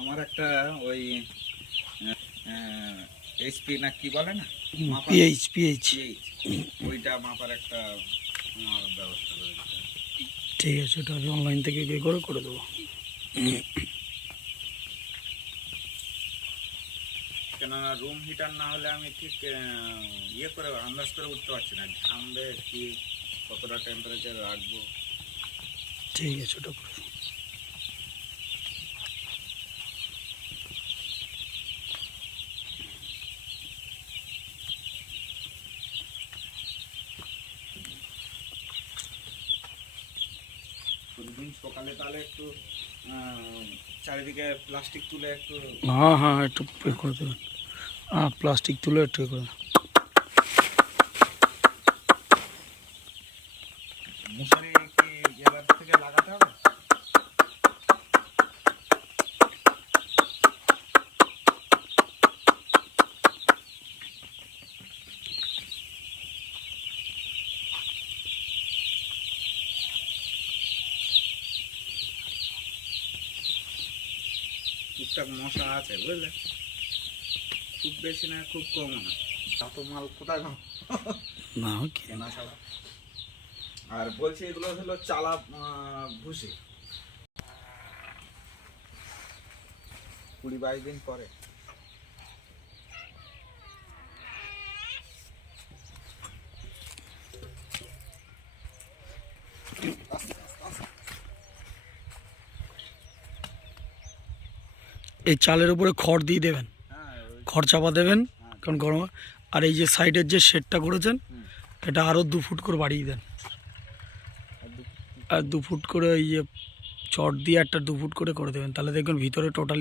আমার একটা ওই এইচপি না কি বলে না, পিএইচ পিএইচ, ওইটা মাপার একটা আমার ব্যবস্থা করে দিতে হবে। ঠিক আছে, ওটা আমি অনলাইন থেকে ইয়ে করে দেবো। কেননা রুম হিটার না হলে আমি ঠিক ইয়ে করে আন্দাজ করে উঠতে পারছি না, ঘামবে কি, কতটা টেম্পারেচার রাখবো। ঠিক আছে, ওটা করে দেবো। প্রতিদিন সকালে তাহলে একটু চারিদিকে প্লাস্টিক তুলে একটু, হ্যাঁ হ্যাঁ, একটু পে করে দেবেন। হ্যাঁ, প্লাস্টিক তুলে একটু করে দেবেন। মশারি কি এবার থেকে লাগাতে হবে? টুকটাক মশা আছে বুঝলে, খুব বেশি না খুব কম না, এত মাল কোথায় পাবো না কি কেনা ছাড়া। আর বলছি এগুলো হলো চালা ভুসি, 20-22 দিন পরে। এই চালের উপরে খড় দিয়ে দেবেন, হ্যাঁ খড় চাপা দেবেন, কারণ গরম। আর এই যে সাইডের যে শেডটা করেছেন, এটা আরও 2 ফুট করে বাড়িয়ে দেন। আর 2 ফুট করে ইয়ে চট দিয়ে একটা 2 ফুট করে দেবেন, তাহলে দেখবেন ভিতরে টোটালি